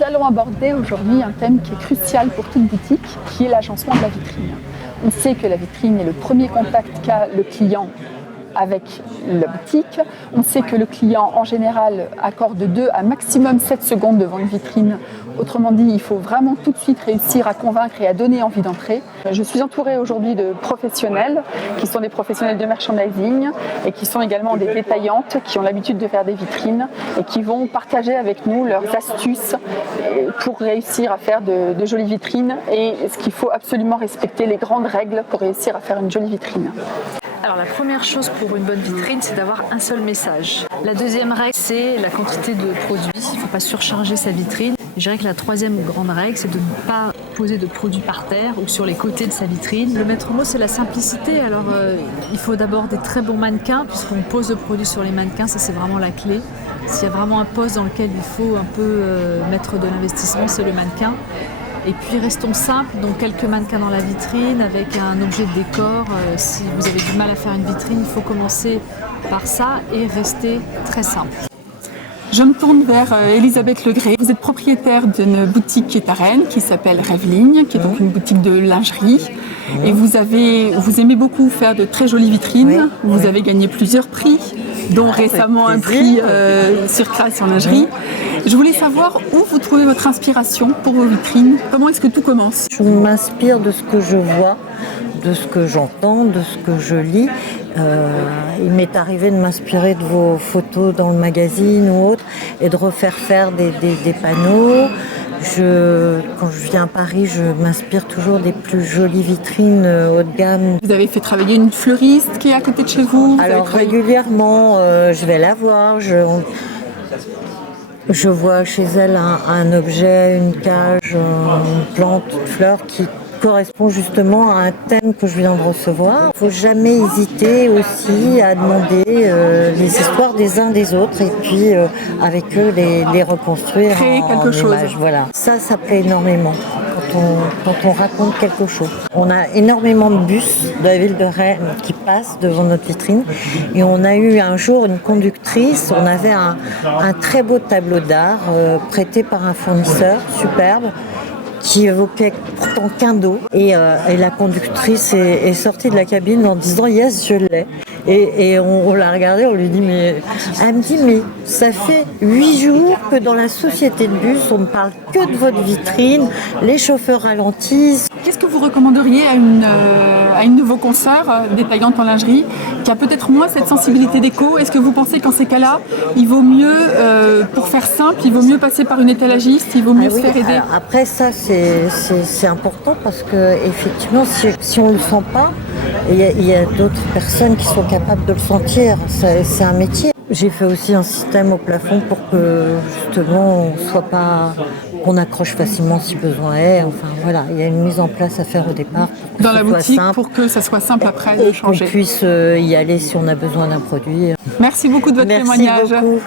Nous allons aborder aujourd'hui un thème qui est crucial pour toute boutique, qui est l'agencement de la vitrine. On sait que la vitrine est le premier contact qu'a le client avec la boutique. On sait que le client, en général, accorde 2 à maximum 7 secondes devant une vitrine. Autrement dit, il faut vraiment tout de suite réussir à convaincre et à donner envie d'entrer. Je suis entourée aujourd'hui de professionnels, qui sont des professionnels de merchandising et qui sont également des détaillantes qui ont l'habitude de faire des vitrines et qui vont partager avec nous leurs astuces pour réussir à faire de jolies vitrines et ce qu'il faut absolument respecter, les grandes règles pour réussir à faire une jolie vitrine. Alors la première chose pour une bonne vitrine, c'est d'avoir un seul message. La deuxième règle, c'est la quantité de produits. Il ne faut pas surcharger sa vitrine. Je dirais que la troisième grande règle, c'est de ne pas poser de produits par terre ou sur les côtés de sa vitrine. Le maître mot, c'est la simplicité. Alors il faut d'abord des très bons mannequins, puisqu'on pose le produit sur les mannequins, ça c'est vraiment la clé. S'il y a vraiment un poste dans lequel il faut un peu mettre de l'investissement, c'est le mannequin. Et puis restons simples, donc quelques mannequins dans la vitrine avec un objet de décor. Si vous avez du mal à faire une vitrine, il faut commencer par ça et rester très simple. Je me tourne vers Elisabeth Legré. Vous êtes propriétaire d'une boutique qui est à Rennes, qui s'appelle Rêveligne, qui est donc une boutique de lingerie. Et vous aimez beaucoup faire de très jolies vitrines. Vous avez gagné plusieurs prix, dont récemment un prix sur Création Lingerie. Je voulais savoir où vous trouvez votre inspiration pour vos vitrines. Comment est-ce que tout commence? Je m'inspire de ce que je vois, de ce que j'entends, de ce que je lis. Il m'est arrivé de m'inspirer de vos photos dans le magazine ou autre et de refaire faire des panneaux. Quand je viens à Paris, je m'inspire toujours des plus jolies vitrines haut de gamme. Vous avez fait travailler une fleuriste qui est à côté de chez vous? Alors régulièrement, je vais la voir. Je vois chez elle un objet, une cage, une plante, une fleur qui correspond justement à un thème que je viens de recevoir. Il ne faut jamais hésiter aussi à demander les histoires des uns des autres et puis avec eux les reconstruire. Créer quelque chose. Image. Voilà. Ça plaît énormément quand on raconte quelque chose. On a énormément de bus de la ville de Rennes qui passent devant notre vitrine et on a eu un jour une conductrice, on avait un très beau tableau d'art prêté par un fournisseur superbe qui évoquait pourtant qu'un dos. Et la conductrice est sortie de la cabine en disant « Yes, je l'ai ». Et on l'a regardée, on lui dit mais... Elle me dit « Mais ça fait 8 jours que dans la société de bus, on ne parle que de votre vitrine, les chauffeurs ralentissent. » Qu'est-ce que vous recommanderiez à une de vos consoeurs détaillantes en lingerie qui a peut-être moins cette sensibilité d'éco? Est-ce que vous pensez qu'en ces cas-là, il vaut mieux, pour faire simple, il vaut mieux passer par une étalagiste, il vaut mieux se faire aider? Après ça, c'est important parce que effectivement, si on ne le sent pas, il y a d'autres personnes qui sont capables de le sentir. C'est un métier. J'ai fait aussi un système au plafond pour que justement qu'on accroche facilement si besoin est. Enfin voilà, il y a une mise en place à faire au départ dans la boutique pour que ça soit simple après de changer. Qu'on puisse y aller si on a besoin d'un produit. Merci beaucoup de votre témoignage. Merci beaucoup.